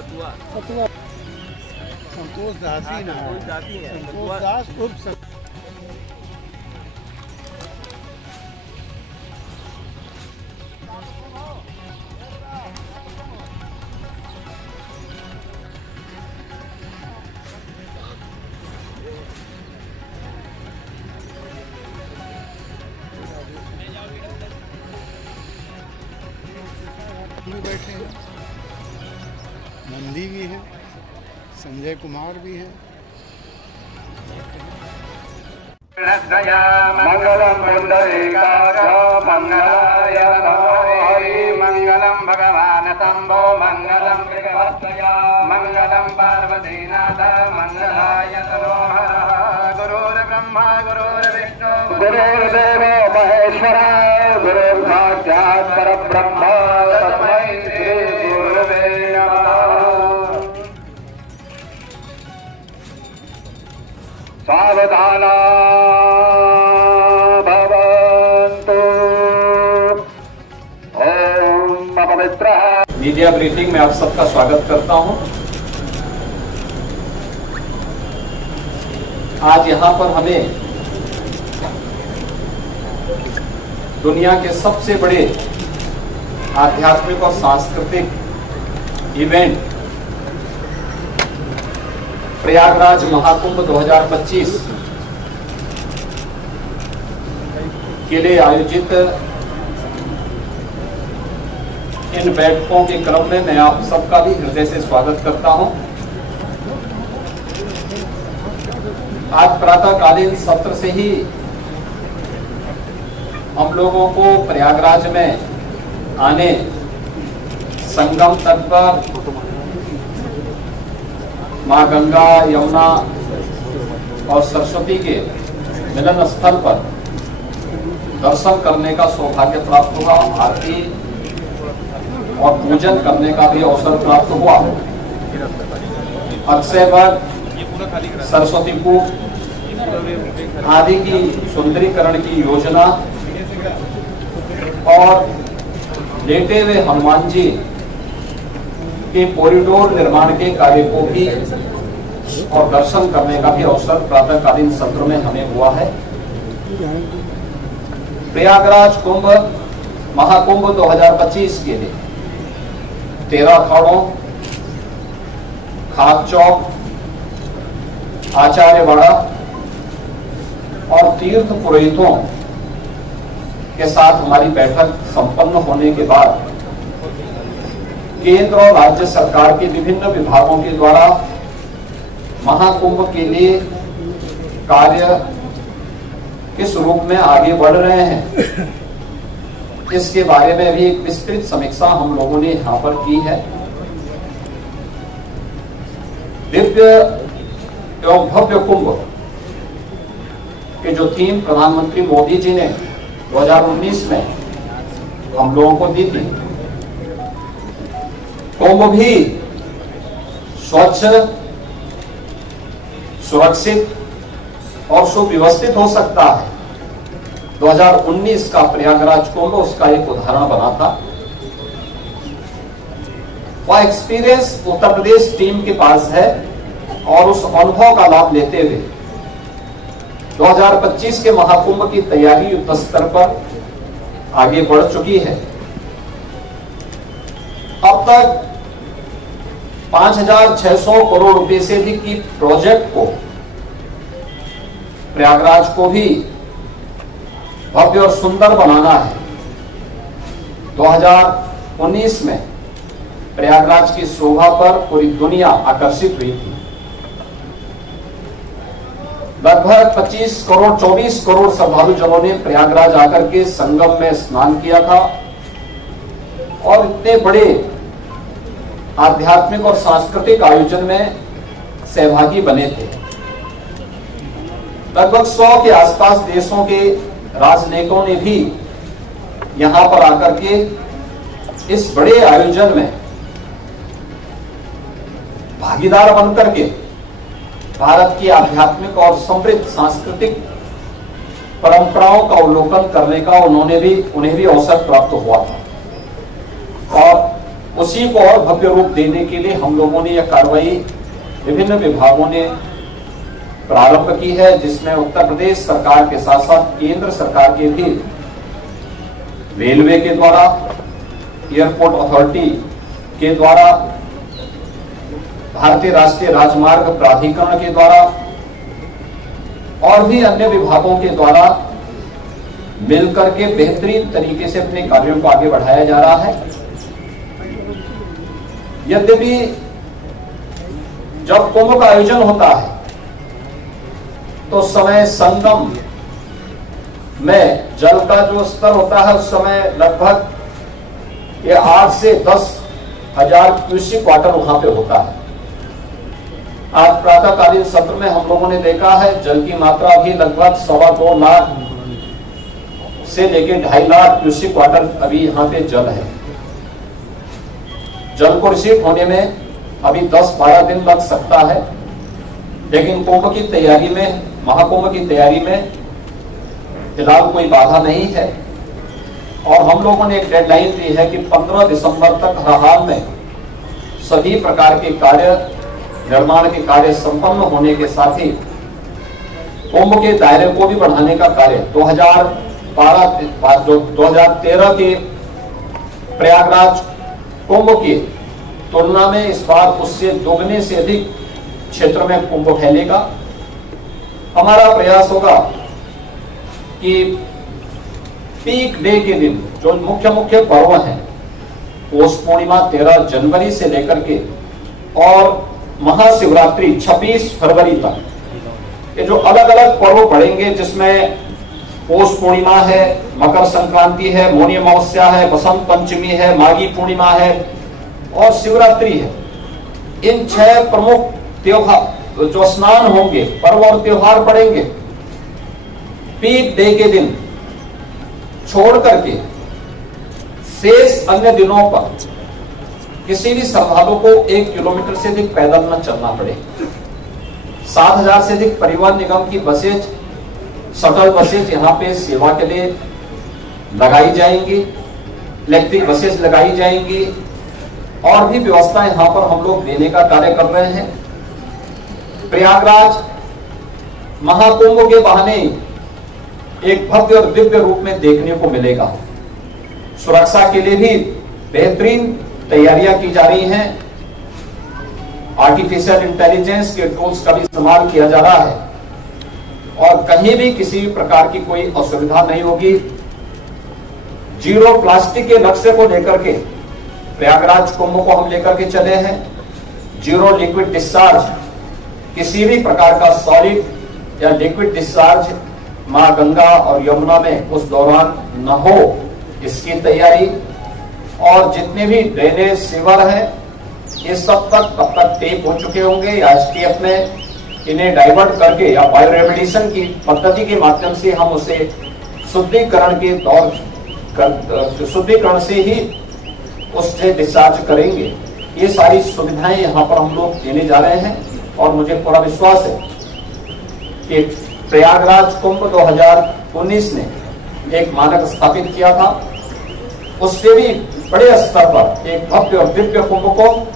सतुआ संतोष दास ही ना, संतोष दास उर्फ बैठे हैं। नंदी भी है, संजय कुमार भी है। मंगलम पुंडरीकाक्ष मंगलाय हरि मंगलम भगवान शंभो मंगलम मृगवत्सया मंगलम पार्वतीनाथ मंगलाय तनोहर गुरुर्ब्रह्मा गुरुर्विष्णु गुरुर्देवो महेश्वरा गुरुर्साक्षात् परब्रह्म तस्मै श्री गुरुवे नमः। सावधाना मीडिया ब्रीफिंग में आप सबका स्वागत करता हूं। आज यहां पर हमें दुनिया के सबसे बड़े आध्यात्मिक और सांस्कृतिक इवेंट प्रयागराज महाकुंभ 2025 के लिए आयोजित इन बैठकों के क्रम में मैं आप सबका भी हृदय से स्वागत करता हूं। आज प्रातःकालीन सत्र से ही हम लोगों को प्रयागराज में आने, संगम तट पर मां गंगा, यमुना और सरस्वती के मिलन स्थल पर दर्शन करने का सौभाग्य प्राप्त हुआ। आरती और पूजन करने का भी अवसर प्राप्त हुआ। अक्षय वट, सरस्वती कूप आदि की सुंदरीकरण की योजना और लेटे हुए हनुमान जी के कॉरिडोर निर्माण के कार्य को भी और दर्शन करने का भी अवसर प्रातःकालीन सत्र में हमें हुआ है। प्रयागराज कुंभ महाकुंभ 2025 के लिए 13 अखाड़ों, खाक चौक, आचार्यवाड़ा और तीर्थ पुरोहितों के साथ हमारी बैठक संपन्न होने के बाद केंद्र और राज्य सरकार के विभिन्न विभागों के द्वारा महाकुंभ के लिए कार्य किस रूप में आगे बढ़ रहे हैं, इसके बारे में भी एक विस्तृत समीक्षा हम लोगों ने यहां पर की है। दिव्य एवं भव्य कुंभ के जो थीम प्रधानमंत्री मोदी जी ने 2019 में हम लोगों को दी थी, कुंभ भी स्वच्छ, सुरक्षित और सुव्यवस्थित हो सकता है। 2019 का प्रयागराज कुंभ उसका एक उदाहरण बना था। वह एक्सपीरियंस उत्तर प्रदेश टीम के पास है और उस अनुभव का लाभ लेते हुए 2025 के महाकुंभ की तैयारी युद्ध स्तर पर आगे बढ़ चुकी है। अब तक 5,600 करोड़ रुपए से अधिक की प्रोजेक्ट को प्रयागराज को भी भव्य और सुंदर बनाना है। 2019 में प्रयागराज की शोभा पर पूरी दुनिया आकर्षित हुई थी। लगभग 25 करोड़ 24 करोड़ श्रद्धालु जनों ने प्रयागराज आकर के संगम में स्नान किया था और इतने बड़े आध्यात्मिक और सांस्कृतिक आयोजन में सहभागी बने थे। लगभग 100 के आसपास देशों के राजनेताओं ने भी यहां पर आकर के इस बड़े आयोजन में भागीदार बनकर के भारत की आध्यात्मिक और समृद्ध सांस्कृतिक परंपराओं का अवलोकन करने का उन्हें भी अवसर प्राप्त हुआ था। और उसी को और भव्य रूप देने के लिए हम लोगों ने यह कार्रवाई विभिन्न विभागों ने प्रारंभ की है, जिसमें उत्तर प्रदेश सरकार के साथ साथ केंद्र सरकार के भी रेलवे के द्वारा, एयरपोर्ट अथॉरिटी के द्वारा, भारतीय राष्ट्रीय राजमार्ग प्राधिकरण के द्वारा और भी अन्य विभागों के द्वारा मिलकर के बेहतरीन तरीके से अपने कार्यों को आगे बढ़ाया जा रहा है। यद्यपि जब कुंभ का आयोजन होता है तो समय संगम में जल का जो स्तर होता है उस समय लगभग ये 8 से 10,000 क्यूसेक वाटर वहां पे होता है। आज प्रातःकालीन सत्र में हम लोगों ने देखा है जल की मात्रा भी लगभग 2.25 लाख से लेकर 2.5 लाख क्यूसेक वाटर अभी यहाँ पे जल है। जल को रिसीव होने में अभी 10-12 दिन लग सकता है, लेकिन कुंभ की तैयारी में, महाकुंभ की तैयारी में फिलहाल कोई बाधा नहीं है। और हम लोगों ने एक डेडलाइन दी है कि 15 दिसंबर तक हर हाल में सभी प्रकार के कार्य, निर्माण के कार्य संपन्न होने के साथ ही कुंभ के दायरे को भी बढ़ाने का कार्य 2013 के प्रयागराज कुंभ की तुलना में इस बार उससे दोगुने से अधिक क्षेत्र में कुंभ फैलेगा। हमारा प्रयास होगा कि पीक डे के दिन जो मुख्य मुख्य पर्व हैं, पौष पूर्णिमा 13 जनवरी से लेकर के और महाशिवरात्रि 26 फरवरी तक, ये जो अलग अलग पर्व पड़ेंगे, जिसमें पौष पूर्णिमा है, मकर संक्रांति है, मौनी अमावस्या है, बसंत पंचमी है, माघी पूर्णिमा है और शिवरात्रि है। इन 6 प्रमुख त्योहार जो स्नान होंगे, पर्व और त्योहार पड़ेंगे, पीक डे के दिन छोड़ करके शेष अन्य दिनों पर किसी भी श्रद्धालु को 1 किलोमीटर से अधिक पैदल न चलना पड़े। 7,000 से अधिक परिवहन निगम की बसेज, शटल बसेज यहाँ पे सेवा के लिए लगाई जाएंगी, इलेक्ट्रिक बसेज लगाई जाएंगी और भी व्यवस्था यहाँ पर हम लोग देने का कार्य कर रहे हैं। प्रयागराज महाकुंभ के बहाने एक भव्य और दिव्य रूप में देखने को मिलेगा। सुरक्षा के लिए भी बेहतरीन तैयारियां की जा रही हैं। आर्टिफिशियल इंटेलिजेंस के टूल्स का भी इस्तेमाल किया जा रहा है और कहीं भी किसी भी प्रकार की कोई असुविधा नहीं होगी। जीरो प्लास्टिक के लक्ष्य को लेकर के प्रयागराज कुंभ को हम लेकर के चले हैं। जीरो लिक्विड डिस्चार्ज, किसी भी प्रकार का सॉलिड या लिक्विड डिस्चार्ज मां गंगा और यमुना में उस दौरान न हो, इसकी तैयारी। और जितने भी ड्रेनेज सीवर है ये सब तब तक टेप हो चुके होंगे या एसटीएफ में इन्हें डाइवर्ट करके या बायो रेमेडिएशन की पद्धति के माध्यम से हम उसे शुद्धिकरण से ही उससे डिस्चार्ज करेंगे। ये सारी सुविधाएं यहाँ पर हम लोग देने जा रहे हैं और मुझे पूरा विश्वास है कि प्रयागराज कुंभ 2019 ने एक मानक स्थापित किया था, उससे भी बड़े स्तर पर एक भव्य और दिव्य कुंभ को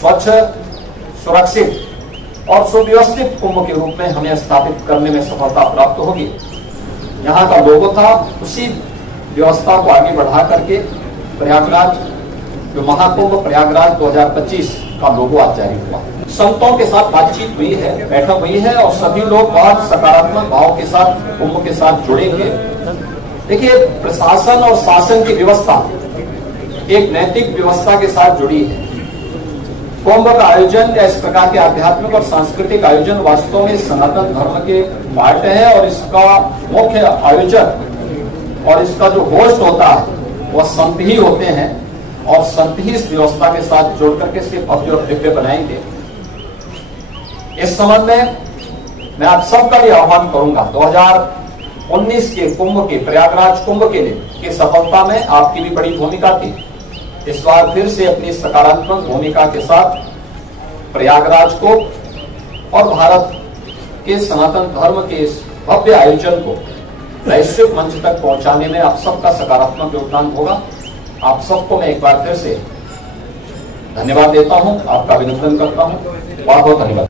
स्वच्छ, सुरक्षित और सुव्यवस्थित कुंभ के रूप में हमें स्थापित करने में सफलता प्राप्त होगी। यहाँ का लोगो था, उसी व्यवस्था को आगे बढ़ा करके प्रयागराज जो महाकुंभ प्रयागराज 2025 का लोगो आज जारी हुआ। संतों के साथ बातचीत हुई है, बैठक हुई है और सभी लोग बहुत सकारात्मक भाव के साथ कुंभ के साथ जुड़ेंगे। देखिए, प्रशासन और शासन की व्यवस्था एक नैतिक व्यवस्था के साथ जुड़ी है। कुंभ का आयोजन या इस प्रकार के आध्यात्मिक और सांस्कृतिक आयोजन वास्तव में सनातन धर्म के पार्ट है और इसका मुख्य आयोजक और इसका जो होस्ट होता है वह संत ही होते हैं और संत ही इस व्यवस्था के साथ जोड़ करके इसे भव्य और दिव्य बनाएंगे। इस संबंध में मैं आप सबका भी आह्वान करूंगा, 2019 के कुंभ के प्रयागराज कुंभ के लिए की सफलता में आपकी भी बड़ी भूमिका थी। इस बार फिर से अपनी सकारात्मक भूमिका के साथ प्रयागराज को और भारत के सनातन धर्म के इस भव्य आयोजन को वैश्विक मंच तक पहुंचाने में आप सबका सकारात्मक योगदान होगा। आप सबको मैं एक बार फिर से धन्यवाद देता हूं, आपका अभिनंदन करता हूं। बहुत बहुत धन्यवाद।